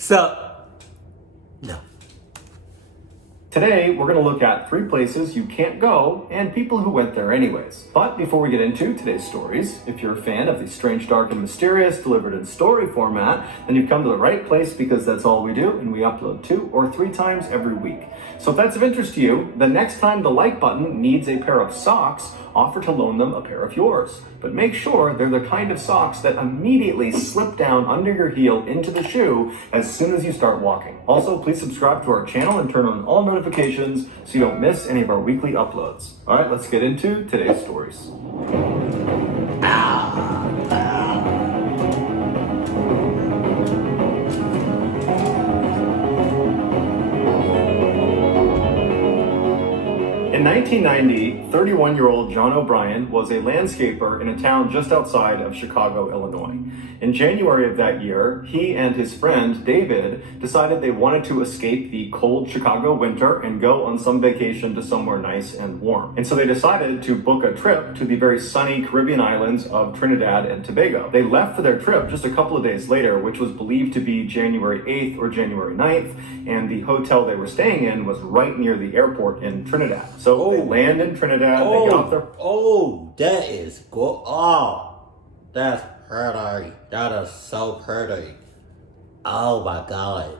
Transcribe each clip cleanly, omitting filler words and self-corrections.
Sup? No. Today, we're going to look at 3 places you can't go and people who went there anyways. But before we get into today's stories, if you're a fan of the strange, dark, and mysterious delivered in story format, then you've come to the right place because that's all we do, and we upload 2 or 3 times every week. So if that's of interest to you, the next time the like button needs a pair of socks, offer to loan them a pair of yours. But make sure they're the kind of socks that immediately slip down under your heel into the shoe as soon as you start walking. Also, please subscribe to our channel and turn on all notifications so you don't miss any of our weekly uploads. All right, let's get into today's stories. In 1990, 31-year-old John O'Brien was a landscaper in a town just outside of Chicago, Illinois. In January of that year, he and his friend David decided they wanted to escape the cold Chicago winter and go on some vacation to somewhere nice and warm. And so they decided to book a trip to the very sunny Caribbean islands of Trinidad and Tobago. They left for their trip just a couple of days later, which was believed to be January 8th or January 9th, and the hotel they were staying in was right near the airport in Trinidad. So they land in Trinidad, they get off their... That is good. Oh, that's pretty. That is so pretty. Oh my God.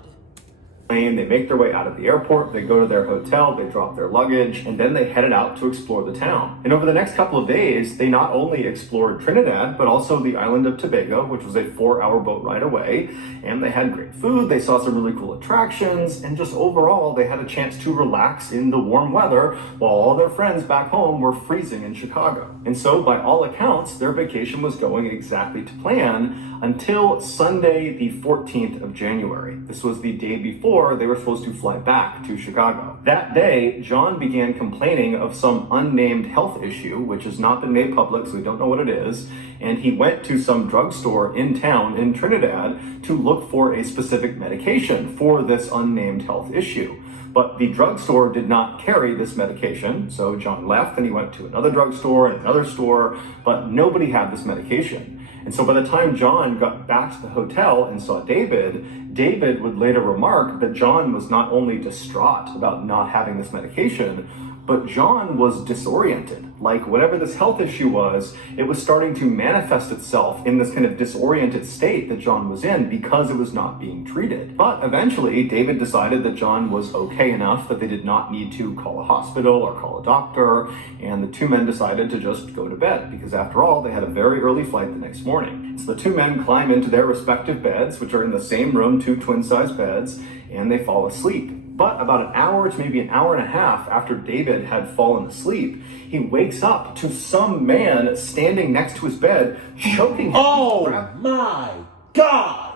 They make their way out of the airport, they go to their hotel, they drop their luggage, and then they headed out to explore the town. And over the next couple of days, they not only explored Trinidad, but also the island of Tobago, which was a 4-hour boat ride away. And they had great food, they saw some really cool attractions, and just overall, they had a chance to relax in the warm weather while all their friends back home were freezing in Chicago. And so, by all accounts, their vacation was going exactly to plan until Sunday, the 14th of January. This was the day before they were supposed to fly back to Chicago. That day, John began complaining of some unnamed health issue, which has not been made public, so we don't know what it is, and he went to some drugstore in town in Trinidad to look for a specific medication for this unnamed health issue. But the drugstore did not carry this medication, so John left and he went to another drugstore and another store, but nobody had this medication. And so by the time John got back to the hotel and saw David, David would later remark that John was not only distraught about not having this medication, but John was disoriented. Like whatever this health issue was, it was starting to manifest itself in this kind of disoriented state that John was in because it was not being treated. But eventually, David decided that John was okay enough that they did not need to call a hospital or call a doctor, and the 2 men decided to just go to bed because after all, they had a very early flight the next morning. So the 2 men climb into their respective beds, which are in the same room, 2 twin-size beds, and they fall asleep. But about an hour to maybe an hour and a half after David had fallen asleep, he wakes up to some man standing next to his bed, choking him. Oh my God!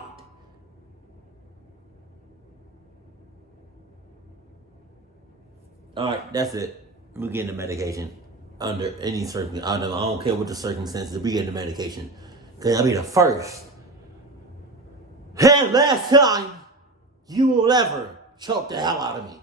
All right, that's it. We're getting the medication under any circumstance. I don't care what the circumstances. We getting the medication because I'll be the first and last time you will ever choke the hell out of me.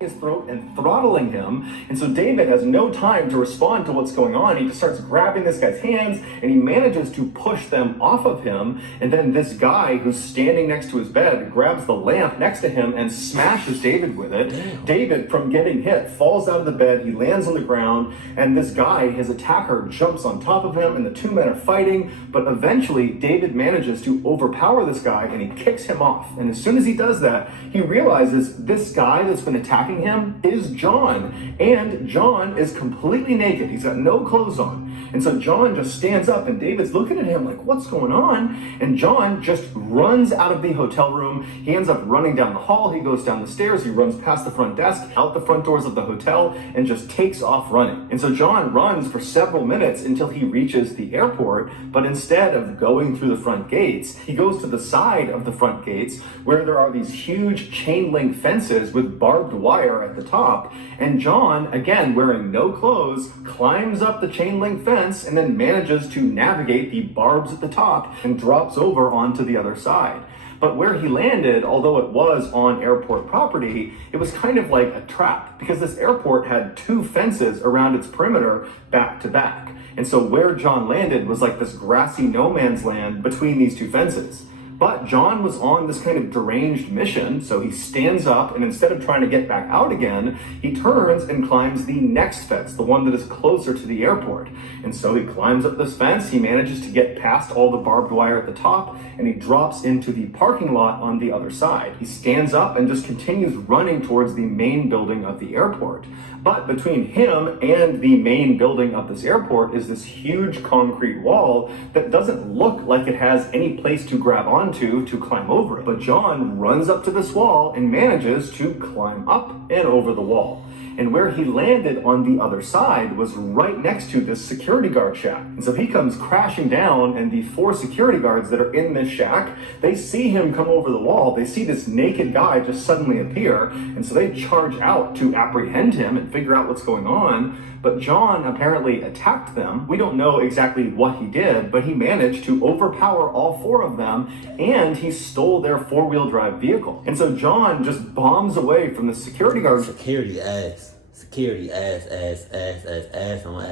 His throat and throttling him, and so David has no time to respond to what's going on. He just starts grabbing this guy's hands and he manages to push them off of him, and then this guy who's standing next to his bed grabs the lamp next to him and smashes David with it. Damn. David, from getting hit, falls out of the bed, he lands on the ground, and this guy, his attacker, jumps on top of him, and the 2 men are fighting, but eventually David manages to overpower this guy and he kicks him off. And as soon as he does that, he realizes this guy that's been attacking him is John, and John is completely naked. He's got no clothes on. And so John just stands up and David's looking at him like, what's going on? And John just runs out of the hotel room. He ends up running down the hall. He goes down the stairs. He runs past the front desk, out the front doors of the hotel, and just takes off running. And so John runs for several minutes until he reaches the airport, but instead of going through the front gates, he goes to the side of the front gates where there are these huge chain link fences with barbed wire at the top. And John, again, wearing no clothes, climbs up the chain link fence and then manages to navigate the barbs at the top and drops over onto the other side. But where he landed, although it was on airport property, it was kind of like a trap because this airport had 2 fences around its perimeter back to back. And so where John landed was like this grassy no man's land between these 2 fences. But John was on this kind of deranged mission, so he stands up and instead of trying to get back out again, he turns and climbs the next fence, the one that is closer to the airport. And so he climbs up this fence, he manages to get past all the barbed wire at the top, and he drops into the parking lot on the other side. He stands up and just continues running towards the main building of the airport. But between him and the main building of this airport is this huge concrete wall that doesn't look like it has any place to grab onto to climb over it. But John runs up to this wall and manages to climb up and over the wall. And where he landed on the other side was right next to this security guard shack. And so he comes crashing down, and the 4 security guards that are in this shack, they see him come over the wall. They see this naked guy just suddenly appear. And so they charge out to apprehend him and figure out what's going on. But John apparently attacked them. We don't know exactly what he did, but he managed to overpower all 4 of them, and he stole their 4-wheel drive vehicle. And so John just bombs away from the security guard. Security ass. Security ass on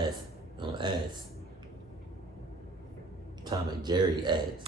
ass. Tom and Jerry ass.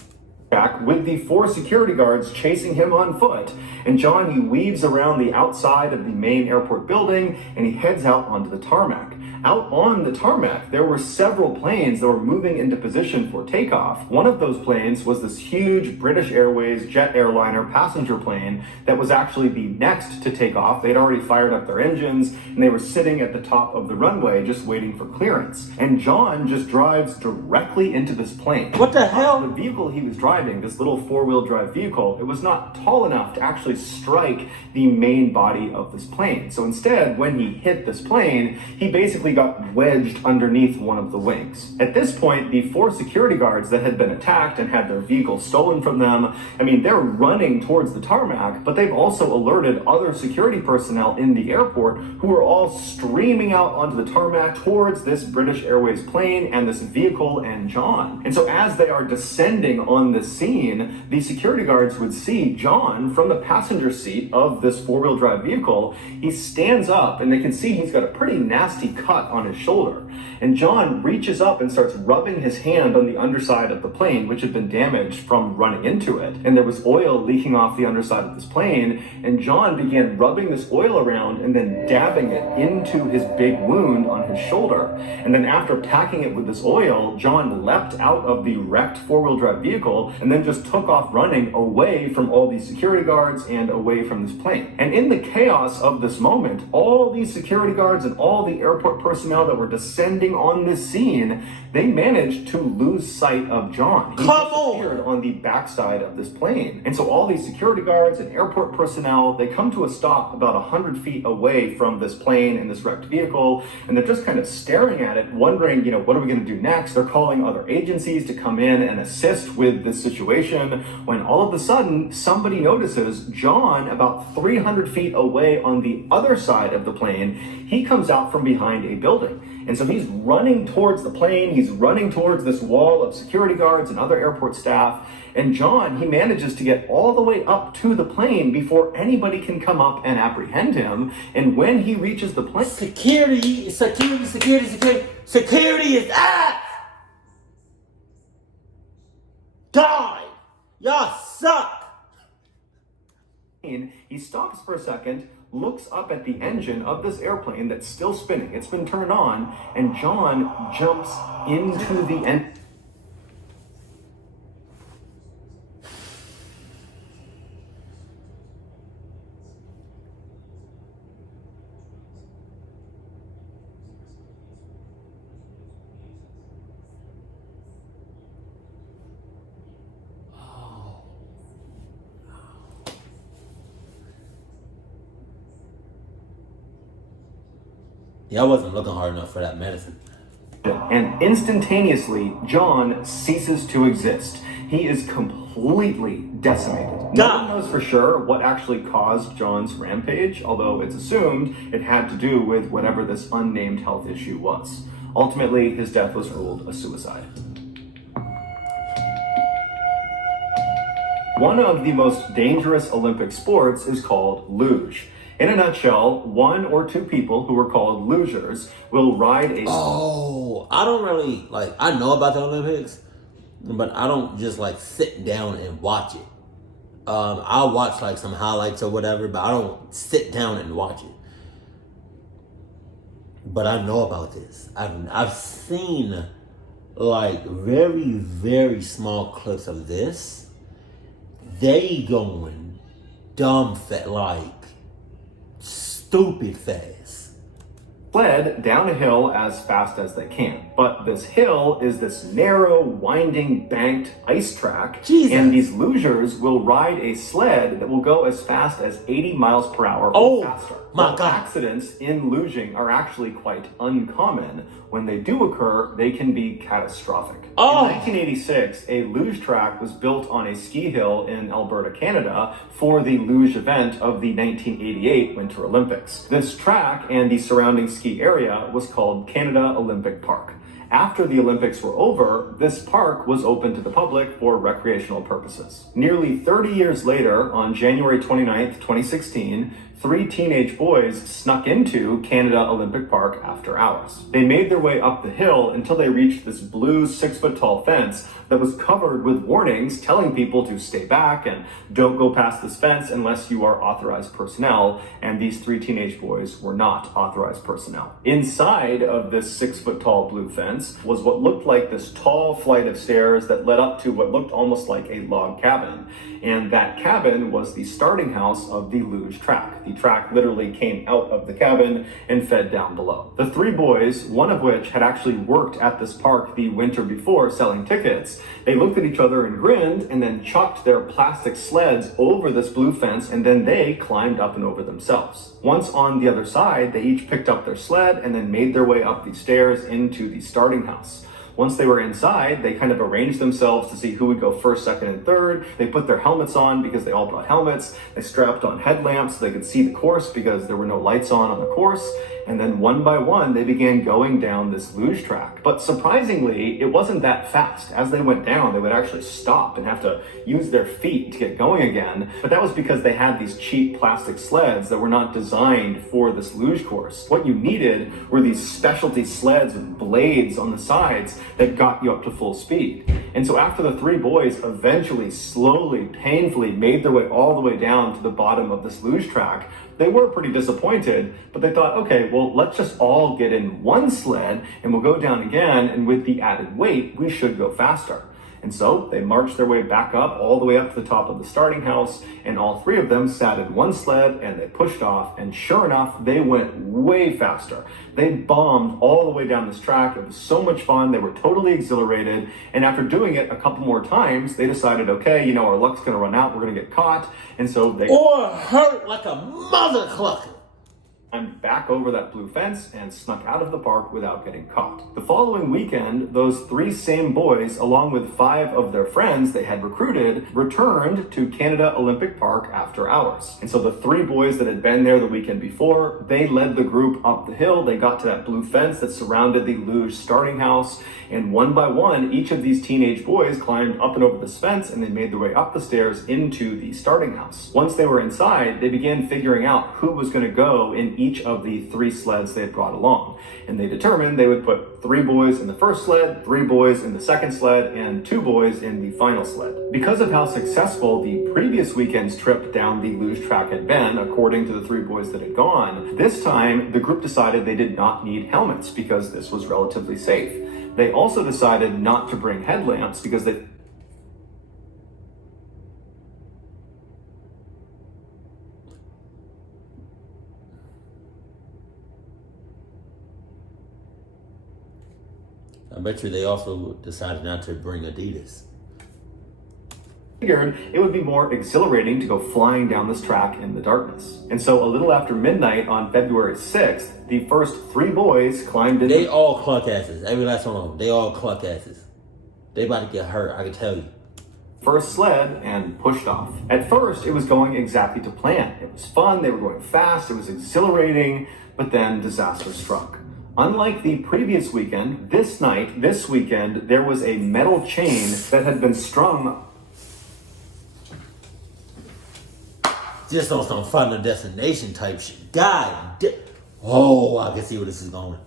Back with the 4 security guards chasing him on foot. And John, he weaves around the outside of the main airport building and he heads out onto the tarmac. Out on the tarmac, there were several planes that were moving into position for takeoff. One of those planes was this huge British Airways jet airliner passenger plane that was actually the next to take off. They'd already fired up their engines and they were sitting at the top of the runway just waiting for clearance. And John just drives directly into this plane. What the hell? The vehicle he was driving, this little 4-wheel drive vehicle, it was not tall enough to actually strike the main body of this plane. So instead, when he hit this plane, he basically got wedged underneath one of the wings. At this point, the 4 security guards that had been attacked and had their vehicle stolen from them, I mean, they're running towards the tarmac, but they've also alerted other security personnel in the airport who are all streaming out onto the tarmac towards this British Airways plane and this vehicle and John. And so as they are descending on the scene, the security guards would see John from the passenger seat of this 4-wheel drive vehicle. He stands up and they can see he's got a pretty nasty cut on his shoulder. And John reaches up and starts rubbing his hand on the underside of the plane, which had been damaged from running into it. And there was oil leaking off the underside of this plane. And John began rubbing this oil around and then dabbing it into his big wound on his shoulder. And then after packing it with this oil, John leapt out of the wrecked 4-wheel drive vehicle and then just took off running away from all these security guards and away from this plane. And in the chaos of this moment, all these security guards and all the airport personnel that were descending on this scene, they managed to lose sight of John. He disappeared on the backside of this plane. And so all these security guards and airport personnel, they come to a stop about 100 feet away from this plane and this wrecked vehicle, and they're just kind of staring at it, wondering, what are we going to do next? They're calling other agencies to come in and assist with this situation, when all of a sudden, somebody notices John about 300 feet away on the other side of the plane. He comes out from behind a building. And so he's running towards the plane, he's running towards this wall of security guards and other airport staff, and John, he manages to get all the way up to the plane before anybody can come up and apprehend him, and when he reaches the plane... Security is ass! Die! Y'all suck! He stops for a second, looks up at the engine of this airplane that's still spinning. It's been turned on, and John jumps into the engine. Yeah, I wasn't looking hard enough for that medicine. And instantaneously, John ceases to exist. He is completely decimated. No one knows for sure what actually caused John's rampage, although it's assumed it had to do with whatever this unnamed health issue was. Ultimately, his death was ruled a suicide. One of the most dangerous Olympic sports is called luge. In a nutshell, one or two people who are called lugers will ride a... Oh, I don't really, like, I know about the Olympics, but I don't just, like, sit down and watch it. I'll watch, like, some highlights or whatever, but I don't sit down and watch it. But I know about this. I've seen, like, very, very small clips of this. They going dumb fat, like, stupid fast. Sled down a hill as fast as they can. But this hill is this narrow, winding, banked ice track. Jesus. And these lugers will ride a sled that will go as fast as 80 miles per hour or faster. My God. Accidents in luging are actually quite uncommon. When they do occur, they can be catastrophic. Oh. In 1986, a luge track was built on a ski hill in Alberta, Canada, for the luge event of the 1988 Winter Olympics. This track and the surrounding ski area was called Canada Olympic Park. After the Olympics were over, this park was open to the public for recreational purposes. Nearly 30 years later, on January 29th, 2016, 3 teenage boys snuck into Canada Olympic Park after hours. They made their way up the hill until they reached this blue 6-foot-tall fence that was covered with warnings telling people to stay back and don't go past this fence unless you are authorized personnel, and these 3 teenage boys were not authorized personnel. Inside of this 6-foot-tall blue fence was what looked like this tall flight of stairs that led up to what looked almost like a log cabin. And that cabin was the starting house of the luge track. The track literally came out of the cabin and fed down below. The 3 boys, one of which had actually worked at this park the winter before selling tickets, they looked at each other and grinned and then chucked their plastic sleds over this blue fence, and then they climbed up and over themselves. Once on the other side, they each picked up their sled and then made their way up the stairs into the starting house. Once they were inside, they kind of arranged themselves to see who would go first, second, and third. They put their helmets on because they all brought helmets. They strapped on headlamps so they could see the course because there were no lights on the course. And then one by one, they began going down this luge track. But surprisingly, it wasn't that fast. As they went down, they would actually stop and have to use their feet to get going again. But that was because they had these cheap plastic sleds that were not designed for this luge course. What you needed were these specialty sleds with blades on the sides that got you up to full speed. And so after the 3 boys eventually, slowly, painfully made their way all the way down to the bottom of this luge track, they were pretty disappointed, but they thought, okay, well, let's just all get in one sled and we'll go down again, and with the added weight, we should go faster. And so they marched their way back up, all the way up to the top of the starting house, and all 3 of them sat in one sled and they pushed off, and sure enough, they went way faster. They bombed all the way down this track. It was so much fun. They were totally exhilarated, and after doing it a couple more times, they decided, okay, you know, our luck's gonna run out, we're gonna get caught, and so they... Or hurt like a mother clucker. I'm back over that blue fence and snuck out of the park without getting caught. The following weekend, those 3 same boys, along with 5 of their friends they had recruited, returned to Canada Olympic Park after hours. And so the 3 boys that had been there the weekend before, they led the group up the hill. They got to that blue fence that surrounded the luge starting house, and one by one, each of these teenage boys climbed up and over this fence, and they made their way up the stairs into the starting house. Once they were inside, they began figuring out who was going to go in each of the 3 sleds they had brought along. And they determined they would put 3 boys in the first sled, 3 boys in the second sled, and 2 boys in the final sled. Because of how successful the previous weekend's trip down the luge track had been, according to the 3 boys that had gone, this time the group decided they did not need helmets because this was relatively safe. They also decided not to bring headlamps because they... I bet you they also decided not to bring Adidas. Figured it would be more exhilarating to go flying down this track in the darkness. And so a little after midnight on February 6th, the first 3 boys climbed in. They all cluck asses. Every last one of them. They all cluck asses. They about to get hurt, I can tell you. First sled and pushed off. At first, it was going exactly to plan. It was fun, they were going fast, it was exhilarating, but then disaster struck. Unlike the previous weekend, this weekend, there was a metal chain that had been strung Just on some Final Destination type shit. Oh, I can see where this is going.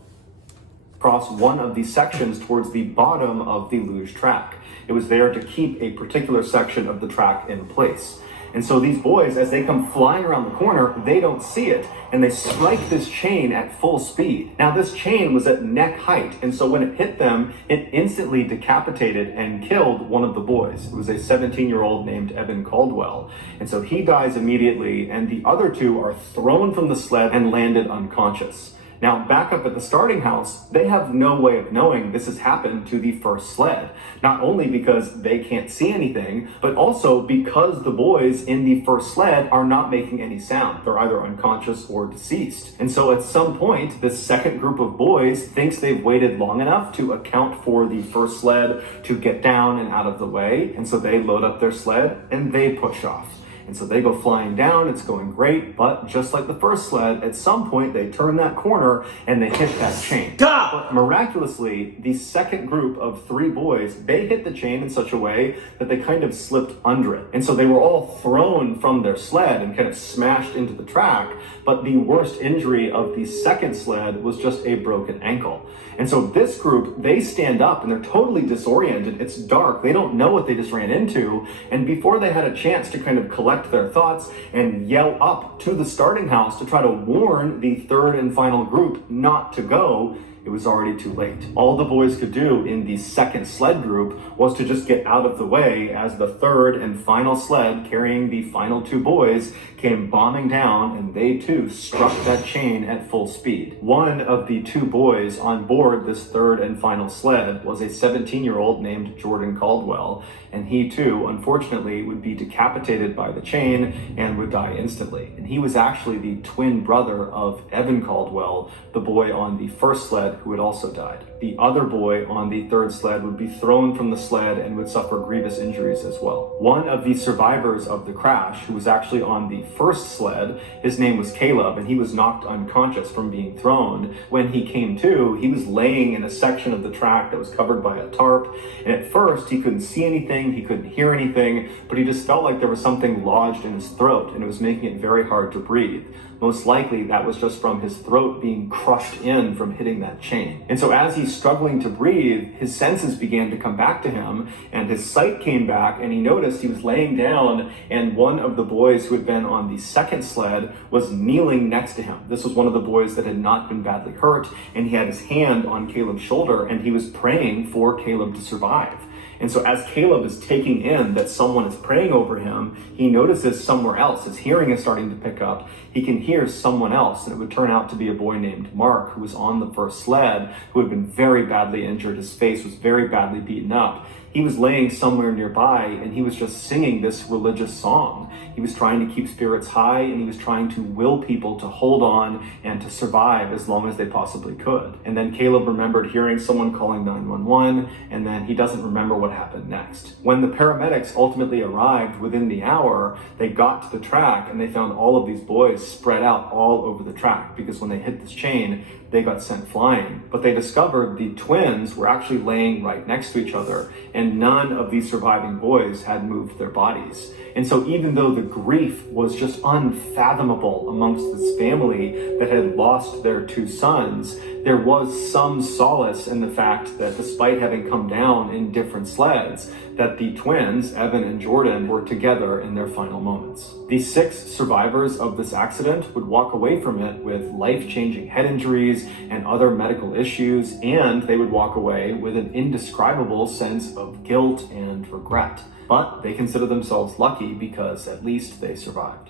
Across one of the sections towards the bottom of the luge track. It was there to keep a particular section of the track in place. And so these boys, as they come flying around the corner, they don't see it, and they strike this chain at full speed. Now, this chain was at neck height, and so when it hit them, it instantly decapitated and killed one of the boys. It was a 17-year-old named Evan Caldwell. And so he dies immediately, and the other two are thrown from the sled and landed unconscious. Now, back up at the starting house, they have no way of knowing this has happened to the first sled. Not only because they can't see anything, but also because the boys in the first sled are not making any sound. They're either unconscious or deceased. And so at some point, this second group of boys thinks they've waited long enough to account for the first sled to get down and out of the way. And so they load up their sled and they push off. And so they go flying down, it's going great, but just like the first sled, at some point they turn that corner and they hit that chain. But miraculously, the second group of three boys, they hit the chain in such a way that they kind of slipped under it. And so they were all thrown from their sled and kind of smashed into the track, but the worst injury of the second sled was just a broken ankle. And so this group, they stand up and they're totally disoriented. It's dark. They don't know what they just ran into. And before they had a chance to kind of collect their thoughts and yell up to the starting house to try to warn the third and final group not to go, it was already too late. All the boys could do in the second sled group was to just get out of the way as the third and final sled carrying the final two boys came bombing down, and they too struck that chain at full speed. One of the two boys on board this third and final sled was a 17-year-old named Jordan Caldwell, and he too, unfortunately, would be decapitated by the chain and would die instantly. And he was actually the twin brother of Evan Caldwell, the boy on the first sled who had also died. The other boy on the third sled would be thrown from the sled and would suffer grievous injuries as well. One of the survivors of the crash, who was actually on the first sled, his name was Caleb, and he was knocked unconscious from being thrown. When he came to, he was laying in a section of the track that was covered by a tarp, and at first he couldn't see anything, he couldn't hear anything, but he just felt like there was something lodged in his throat, and it was making it very hard to breathe. Most likely that was just from his throat being crushed in from hitting that chain. And so as he's struggling to breathe, his senses began to come back to him, and his sight came back, and he noticed he was laying down, and one of the boys who had been on the second sled was kneeling next to him. This was one of the boys that had not been badly hurt, and he had his hand on Caleb's shoulder, and he was praying for Caleb to survive. And so as Caleb is taking in that someone is praying over him, he notices somewhere else. His hearing is starting to pick up. He can hear someone else, and it would turn out to be a boy named Mark, who was on the first sled, who had been very badly injured. His face was very badly beaten up. He was laying somewhere nearby, and he was just singing this religious song. He was trying to keep spirits high, and he was trying to will people to hold on and to survive as long as they possibly could. And then Caleb remembered hearing someone calling 911, and then he doesn't remember what happened next. When the paramedics ultimately arrived within the hour, they got to the track, and they found all of these boys spread out all over the track, because when they hit this chain, they got sent flying. But they discovered the twins were actually laying right next to each other, and none of these surviving boys had moved their bodies. And so even though the grief was just unfathomable amongst this family that had lost their two sons, there was some solace in the fact that despite having come down in different sleds, that the twins, Evan and Jordan, were together in their final moments. The 6 survivors of this accident would walk away from it with life-changing head injuries and other medical issues, and they would walk away with an indescribable sense of guilt and regret. But they consider themselves lucky because at least they survived.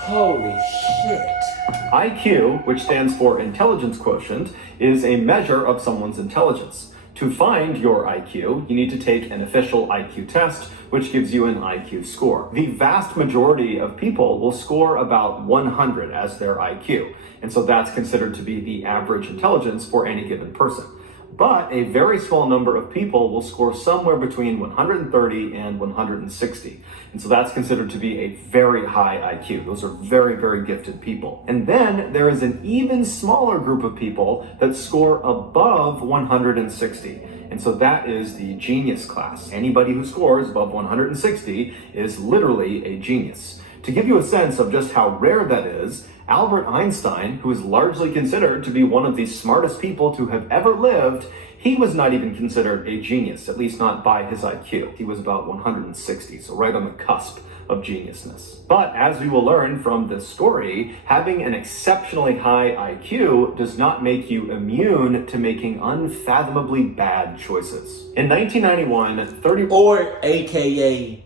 Holy shit. IQ, which stands for intelligence quotient, is a measure of someone's intelligence. To find your IQ, you need to take an official IQ test, which gives you an IQ score. The vast majority of people will score about 100 as their IQ, and so that's considered to be the average intelligence for any given person. but a very small number of people will score somewhere between 130 and 160. And so that's considered to be a very high IQ. Those are very, very gifted people. And then there is an even smaller group of people that score above 160. And so that is the genius class. Anybody who scores above 160 is literally a genius. To give you a sense of just how rare that is, Albert Einstein, who is largely considered to be one of the smartest people to have ever lived, he was not even considered a genius, at least not by his IQ. He was about 160, so right on the cusp of geniusness. But as we will learn from this story, having an exceptionally high IQ does not make you immune to making unfathomably bad choices. In 1991, Or AKA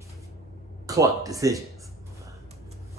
clock decisions.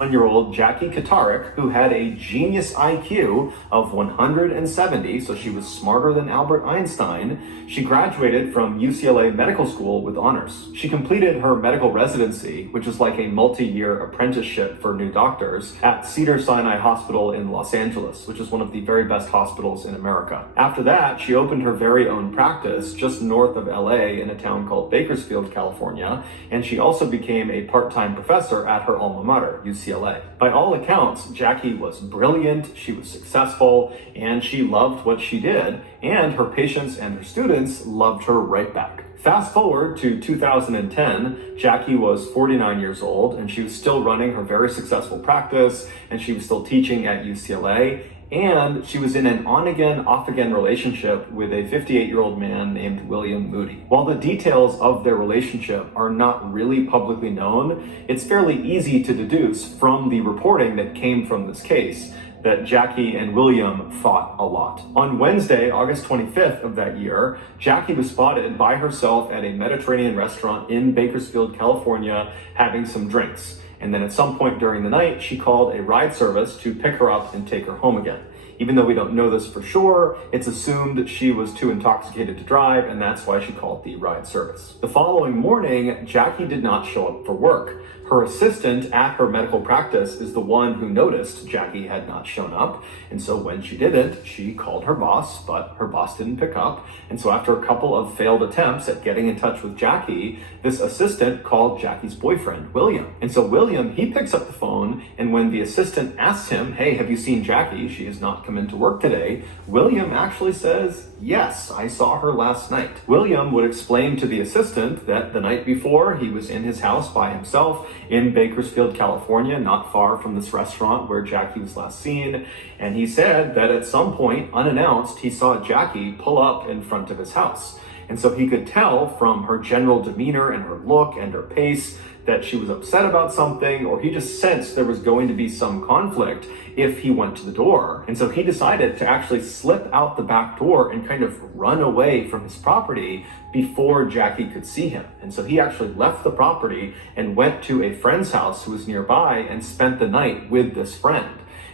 31-year-old Jackie Katarik, who had a genius IQ of 170, so she was smarter than Albert Einstein, she graduated from UCLA Medical School with honors. She completed her medical residency, which is like a multi-year apprenticeship for new doctors, at Cedars-Sinai Hospital in Los Angeles, which is one of the very best hospitals in America. After that, she opened her very own practice just north of LA in a town called Bakersfield, California, and she also became a part-time professor at her alma mater, UCLA. By all accounts, Jackie was brilliant, she was successful, and she loved what she did, and her patients and her students loved her right back. Fast forward to 2010, Jackie was 49 years old, and she was still running her very successful practice, and she was still teaching at UCLA, and she was in an on-again, off-again relationship with a 58-year-old man named William Moody. While the details of their relationship are not really publicly known, it's fairly easy to deduce from the reporting that came from this case that Jackie and William fought a lot. On Wednesday, August 25th of that year, Jackie was spotted by herself at a Mediterranean restaurant in Bakersfield, California, having some drinks. And then at some point during the night, she called a ride service to pick her up and take her home again. Even though we don't know this for sure, it's assumed that she was too intoxicated to drive, and that's why she called the ride service. The following morning, Jackie did not show up for work. Her assistant at her medical practice is the one who noticed Jackie had not shown up, and so when she didn't, she called her boss, but her boss didn't pick up, and so after a couple of failed attempts at getting in touch with Jackie, this assistant called Jackie's boyfriend, William. And so William, he picks up the phone, and when the assistant asks him, "Hey, have you seen Jackie? She has not come into work today," William actually says, "Yes, I saw her last night." William would explain to the assistant that the night before he was in his house by himself in Bakersfield, California, not far from this restaurant where Jackie was last seen, and he said that at some point, unannounced, he saw Jackie pull up in front of his house. And so he could tell from her general demeanor and her look and her pace that she was upset about something, or he just sensed there was going to be some conflict if he went to the door. And so he decided to actually slip out the back door and kind of run away from his property before Jackie could see him. And so he actually left the property and went to a friend's house who was nearby and spent the night with this friend.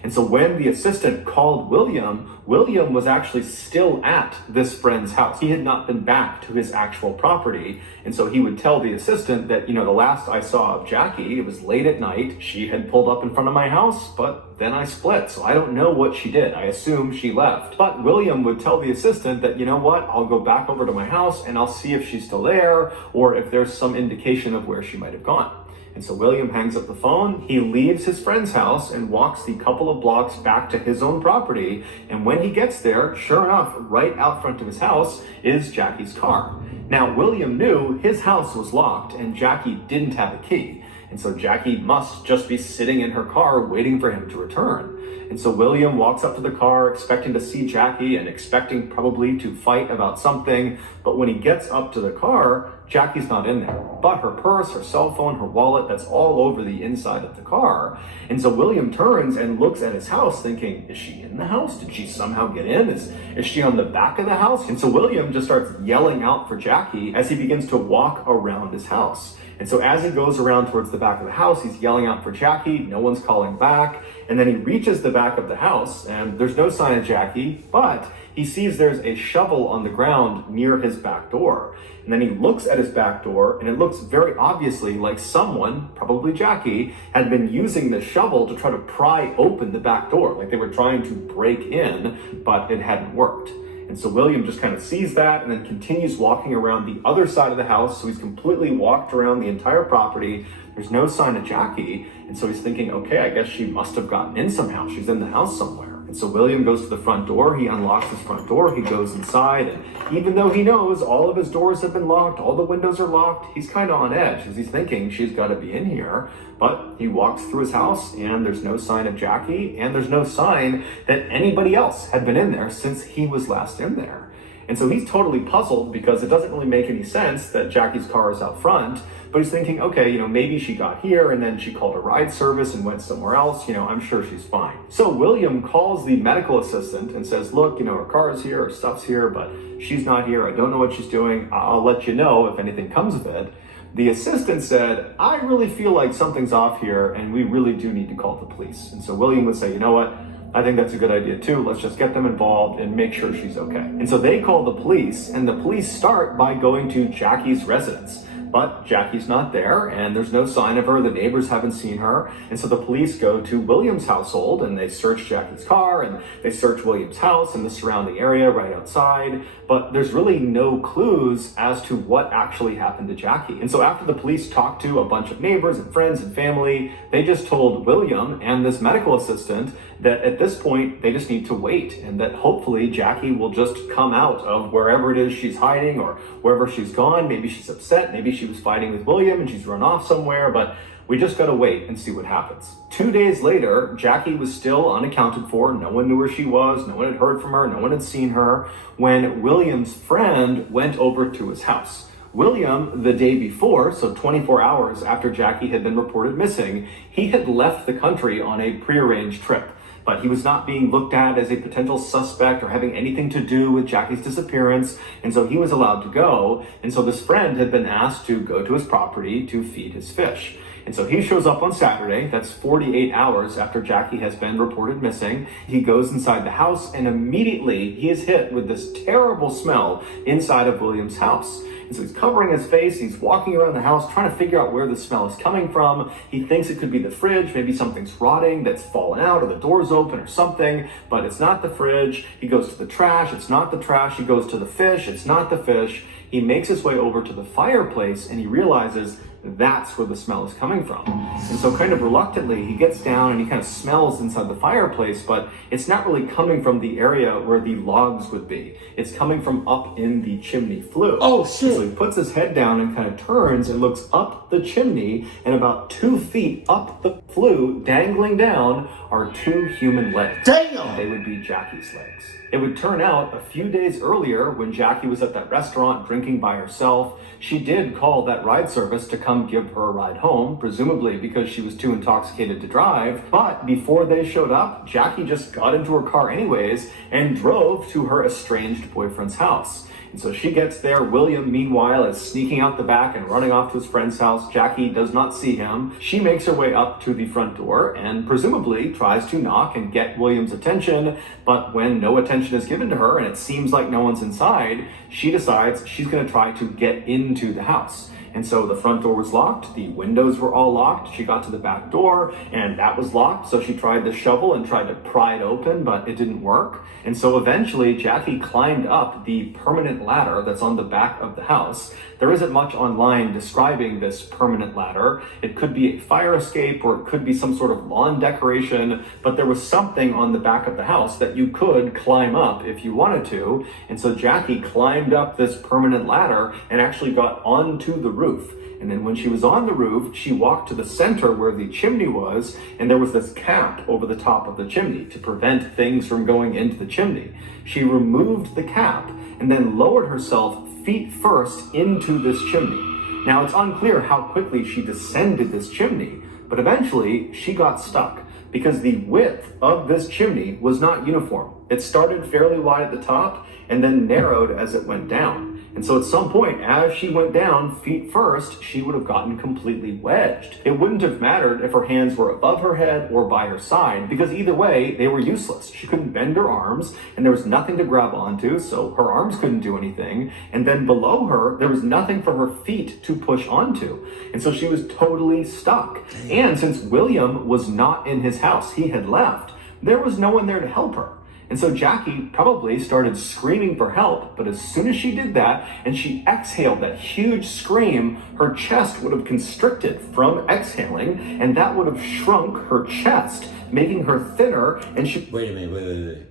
And so when the assistant called William, William was actually still at this friend's house. He had not been back to his actual property. And so he would tell the assistant that, the last I saw of Jackie, it was late at night. She had pulled up in front of my house, but then I split. So I don't know what she did. I assume she left. But William would tell the assistant that, I'll go back over to my house and I'll see if she's still there or if there's some indication of where she might have gone. And so William hangs up the phone, he leaves his friend's house and walks the couple of blocks back to his own property. And when he gets there, sure enough, right out front of his house is Jackie's car. Now, William knew his house was locked and Jackie didn't have a key. And so Jackie must just be sitting in her car waiting for him to return. And so William walks up to the car expecting to see Jackie and expecting probably to fight about something. But when he gets up to the car, Jackie's not in there. But her purse, her cell phone, her wallet, that's all over the inside of the car. And so William turns and looks at his house thinking, is she in the house? Did she somehow get in? Is she on the back of the house? And so William just starts yelling out for Jackie as he begins to walk around his house. And so as he goes around towards the back of the house, he's yelling out for Jackie. No one's calling back. And then he reaches the back of the house and there's no sign of Jackie, but he sees there's a shovel on the ground near his back door. And then he looks at his back door and it looks very obviously like someone, probably Jackie, had been using the shovel to try to pry open the back door. Like they were trying to break in, but it hadn't worked. And so William just kind of sees that and then continues walking around the other side of the house. So he's completely walked around the entire property. There's no sign of Jackie. And so he's thinking, okay, I guess she must have gotten in somehow. She's in the house somewhere. And so William goes to the front door. He unlocks his front door. He goes inside. And even though he knows all of his doors have been locked, all the windows are locked, he's kind of on edge because he's thinking she's got to be in here. But he walks through his house and there's no sign of Jackie. And there's no sign that anybody else had been in there since he was last in there. And so he's totally puzzled because it doesn't really make any sense that Jackie's car is out front. But he's thinking, okay, maybe she got here and then she called a ride service and went somewhere else. I'm sure she's fine. So William calls the medical assistant and says, look, her car is here, her stuff's here, but she's not here. I don't know what she's doing. I'll let you know if anything comes of it. The assistant said, I really feel like something's off here and we really do need to call the police. And so William would say, you know what? I think that's a good idea too. Let's just get them involved and make sure she's okay. And so they call the police, and the police start by going to Jackie's residence. But Jackie's not there, and there's no sign of her. The neighbors haven't seen her. And so the police go to William's household, and they search Jackie's car, and they search William's house and the surrounding area right outside. But there's really no clues as to what actually happened to Jackie. And so after the police talked to a bunch of neighbors and friends and family, they just told William and this medical assistant that at this point, they just need to wait, and that hopefully Jackie will just come out of wherever it is she's hiding or wherever she's gone. Maybe she's upset. Maybe she was fighting with William and she's run off somewhere, but we just got to wait and see what happens. 2 days later, Jackie was still unaccounted for. No one knew where she was. No one had heard from her. No one had seen her when William's friend went over to his house. William, the day before, so 24 hours after Jackie had been reported missing, he had left the country on a prearranged trip. But he was not being looked at as a potential suspect or having anything to do with Jackie's disappearance, and so he was allowed to go. And so this friend had been asked to go to his property to feed his fish. And so he shows up on Saturday, that's 48 hours after Jackie has been reported missing. He goes inside the house, and immediately he is hit with this terrible smell inside of William's house. And so he's covering his face, he's walking around the house trying to figure out where the smell is coming from. He thinks it could be the fridge, maybe something's rotting that's fallen out or the door's open or something, but it's not the fridge. He goes to the trash, it's not the trash. He goes to the fish, it's not the fish. He makes his way over to the fireplace and he realizes that's where the smell is coming from. And so kind of reluctantly, he gets down and he kind of smells inside the fireplace, but it's not really coming from the area where the logs would be. It's coming from up in the chimney flue. Oh, shit. So he puts his head down and kind of turns and looks up the chimney, and about 2 feet up the flue, dangling down, are 2 human legs. Damn! They would be Jackie's legs. It would turn out a few days earlier when Jackie was at that restaurant drinking by herself, she did call that ride service to come give her a ride home, presumably because she was too intoxicated to drive. But before they showed up, Jackie just got into her car anyways and drove to her estranged boyfriend's house. And so she gets there. William, meanwhile, is sneaking out the back and running off to his friend's house. Jackie does not see him. She makes her way up to the front door and presumably tries to knock and get William's attention. But when no attention is given to her and it seems like no one's inside, she decides she's going to try to get into the house. And so the front door was locked, the windows were all locked. She got to the back door and that was locked. So she tried the shovel and tried to pry it open, but it didn't work. And so eventually Jackie climbed up the permanent ladder that's on the back of the house. There isn't much online describing this permanent ladder. It could be a fire escape or it could be some sort of lawn decoration, but there was something on the back of the house that you could climb up if you wanted to. And so Jackie climbed up this permanent ladder and actually got onto the roof. And then when she was on the roof, she walked to the center where the chimney was, and there was this cap over the top of the chimney to prevent things from going into the chimney. She removed the cap and then lowered herself feet first into this chimney. Now, it's unclear how quickly she descended this chimney, but eventually she got stuck because the width of this chimney was not uniform. It started fairly wide at the top and then narrowed as it went down. And so at some point, as she went down feet first, she would have gotten completely wedged. It wouldn't have mattered if her hands were above her head or by her side, because either way, they were useless. She couldn't bend her arms, and there was nothing to grab onto, so her arms couldn't do anything. And then below her, there was nothing for her feet to push onto. And so she was totally stuck. And since William was not in his house, he had left, there was no one there to help her. And so Jackie probably started screaming for help, but as soon as she did that and she exhaled that huge scream, her chest would have constricted from exhaling, and that would have shrunk her chest, making her thinner, and she... Wait a minute, wait.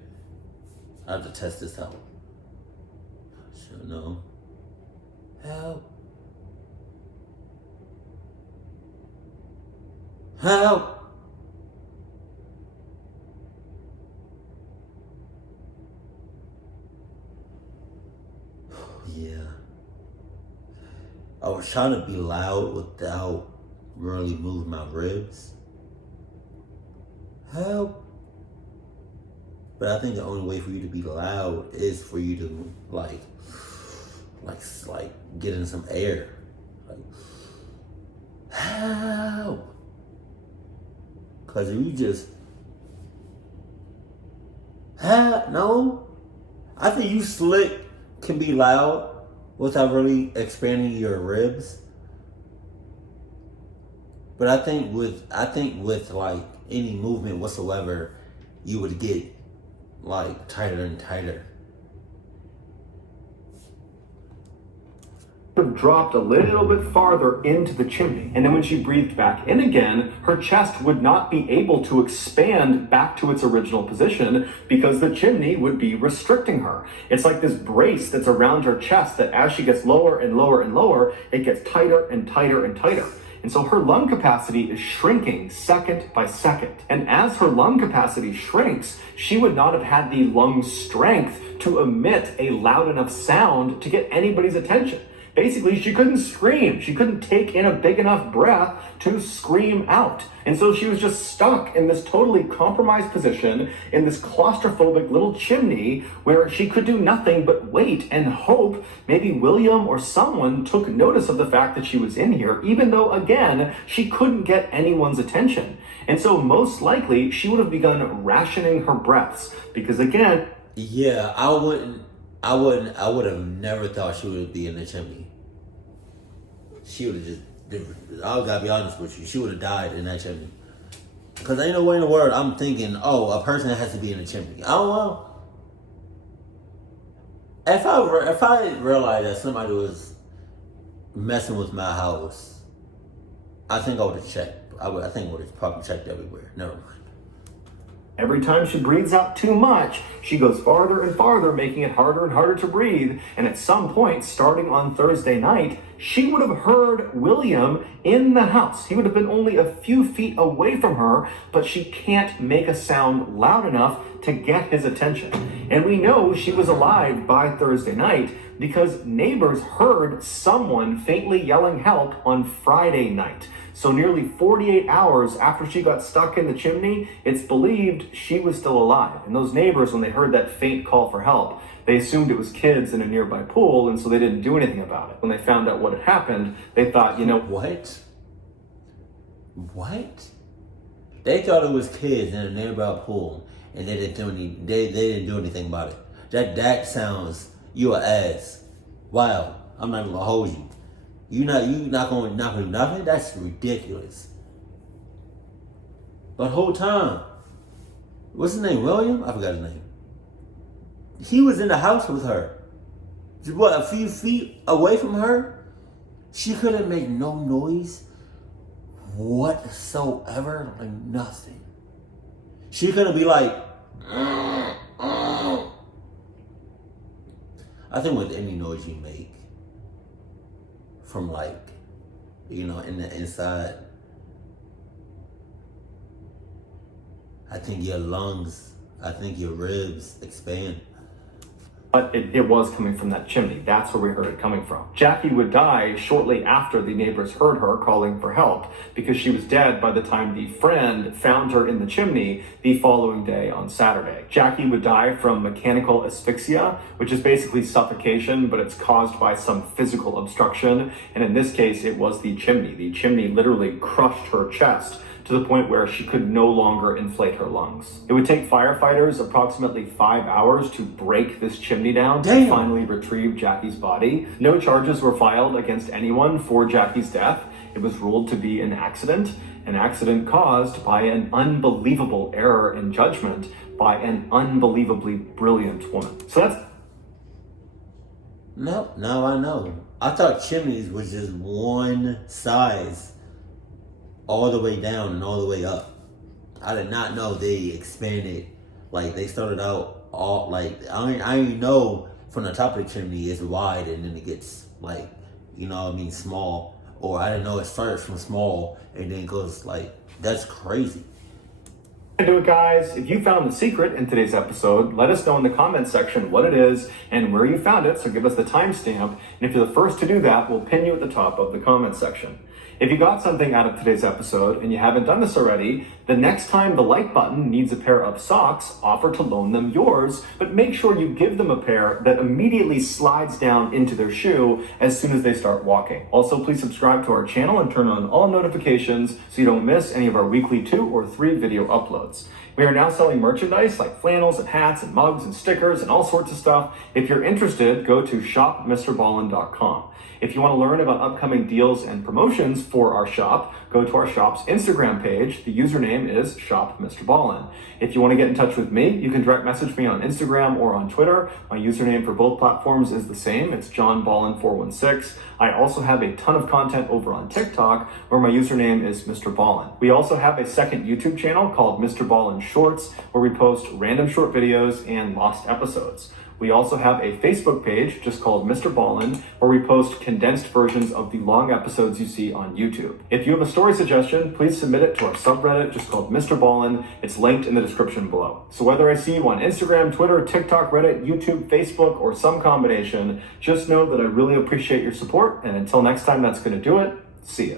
I have to test this out. So, no. Help. Help. Yeah. I was trying to be loud without really moving my ribs. Help. But I think the only way for you to be loud is for you to like get in some air. Like, help. Cause if you just no. I think you slick can be loud without really expanding your ribs. But I think with like any movement whatsoever, you would get like tighter and tighter. Dropped a little bit farther into the chimney, and then when she breathed back in again, her chest would not be able to expand back to its original position because the chimney would be restricting her. It's like this brace that's around her chest that as she gets lower and lower and lower, it gets tighter and tighter and tighter. And so her lung capacity is shrinking second by second. And as her lung capacity shrinks, she would not have had the lung strength to emit a loud enough sound to get anybody's attention. Basically, she couldn't scream. She couldn't take in a big enough breath to scream out. And so she was just stuck in this totally compromised position in this claustrophobic little chimney where she could do nothing but wait and hope maybe William or someone took notice of the fact that she was in here, even though, again, she couldn't get anyone's attention. And so most likely, she would have begun rationing her breaths because, again... Yeah, I would have never thought she would be in the chimney. She would have just, I gotta be honest with you, she would have died in that chimney. Because ain't no way in the world I'm thinking, oh, a person has to be in the chimney. I don't know. If I realized that somebody was messing with my house, I think I would have checked. I think I would have probably checked everywhere. Never mind. Every time she breathes out too much, she goes farther and farther, making it harder and harder to breathe. And at some point, starting on Thursday night, she would have heard William in the house. He would have been only a few feet away from her, but she can't make a sound loud enough to get his attention. And we know she was alive by Thursday night because neighbors heard someone faintly yelling help on Friday night. So nearly 48 hours after she got stuck in the chimney, it's believed she was still alive. And those neighbors, when they heard that faint call for help, they assumed it was kids in a nearby pool, and so they didn't do anything about it. When they found out what had happened, they thought, you know... What? They thought it was kids in a nearby pool, and they didn't do anything about it. That sounds, you an ass. Wow, I'm not even gonna hold you. You not gonna do nothing? That's ridiculous. But whole time, what's his name? William? I forgot his name. He was in the house with her. What, a few feet away from her? She couldn't make no noise whatsoever, like nothing. She couldn't be like, I think with any noise you make, from like, you know, in the inside, I think your lungs, I think your ribs expand. But it was coming from that chimney. That's where we heard it coming from. Jackie would die shortly after the neighbors heard her calling for help because she was dead by the time the friend found her in the chimney the following day on Saturday. Jackie would die from mechanical asphyxia, which is basically suffocation, but it's caused by some physical obstruction. And in this case, it was the chimney. The chimney literally crushed her chest to the point where she could no longer inflate her lungs. It would take firefighters approximately 5 hours to break this chimney down to finally retrieve Jackie's body. No charges were filed against anyone for Jackie's death. It was ruled to be an accident caused by an unbelievable error in judgment by an unbelievably brilliant woman. So that's... No, now I know. I thought chimneys was just one size all the way down and all the way up. I did not know they expanded. Like, they started out all, like, I didn't know from the top of the chimney it's wide and then it gets, like, you know what I mean, small. Or I didn't know it starts from small and then goes, like, that's crazy. Do it, guys. If you found the secret in today's episode, let us know in the comments section what it is and where you found it, so give us the timestamp, and if you're the first to do that, we'll pin you at the top of the comments section. If you got something out of today's episode and you haven't done this already, the next time the like button needs a pair of socks, offer to loan them yours, but make sure you give them a pair that immediately slides down into their shoe as soon as they start walking. Also, please subscribe to our channel and turn on all notifications so you don't miss any of our weekly 2 or 3 video uploads. We are now selling merchandise like flannels and hats and mugs and stickers and all sorts of stuff. If you're interested, go to shopmrballen.com. If you want to learn about upcoming deals and promotions for our shop, go to our shop's Instagram page. The username is shopmrballen. If you want to get in touch with me, you can direct message me on Instagram or on Twitter. My username for both platforms is the same. It's johnballen416. I also have a ton of content over on TikTok where my username is MrBallen. We also have a second YouTube channel called MrBallen Shorts where we post random short videos and lost episodes. We also have a Facebook page just called MrBallen where we post condensed versions of the long episodes you see on YouTube. If you have a story suggestion, please submit it to our subreddit just called MrBallen. It's linked in the description below. So whether I see you on Instagram, Twitter, TikTok, Reddit, YouTube, Facebook, or some combination, just know that I really appreciate your support. And until next time, that's going to do it. See ya.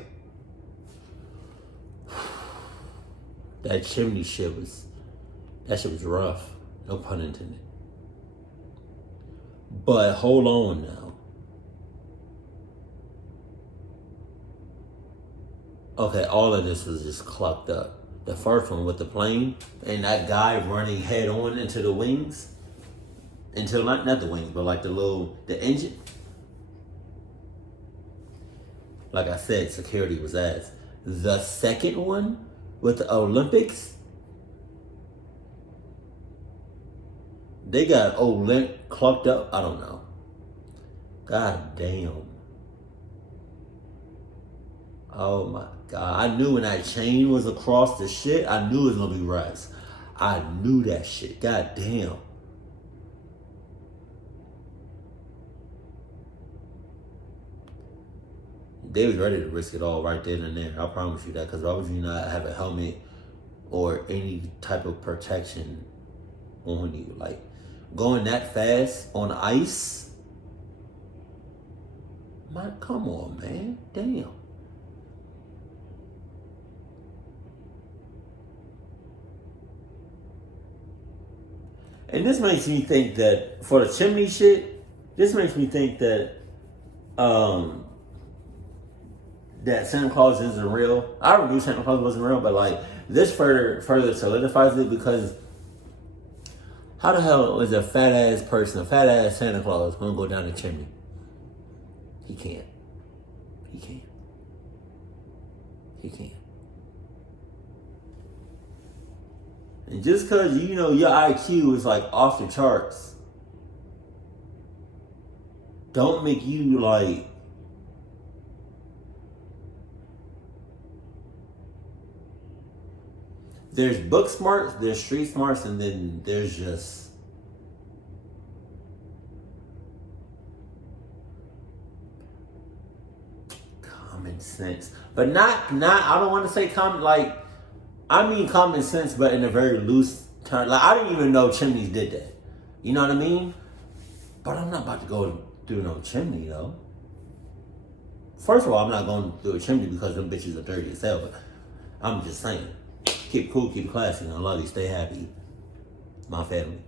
That chimney shit was rough. No pun intended. But hold on now. Okay, all of this was just clucked up. The first one with the plane and that guy running head on into the wings. Until not the wings, but like the engine. Like I said, security was ass. The second one with the Olympics. They got clucked up. I don't know. God damn. Oh my God. I knew when that chain was across the shit, I knew it was gonna be rats. I knew that shit. God damn. They was ready to risk it all right then and there. I promise you that. Because why would you not have a helmet or any type of protection on you? Like, going that fast on ice? Come on, man. Damn. And this makes me think that, for the chimney shit, this makes me think that, that Santa Claus isn't real. I already knew Santa Claus wasn't real, but like, this further solidifies it, because how the hell is a fat ass Santa Claus gonna go down the chimney? He can't. And just cause you know your IQ is like off the charts, don't make you like there's book smarts, there's street smarts, and then there's just common sense. But not I don't want to say common, like, I mean common sense, but in a very loose term. Like, I didn't even know chimneys did that. You know what I mean? But I'm not about to go through no chimney, though. First of all, I'm not going through a chimney because them bitches are dirty as hell, but I'm just saying. Keep it cool, keep it classy, and I love you. Stay happy. My family.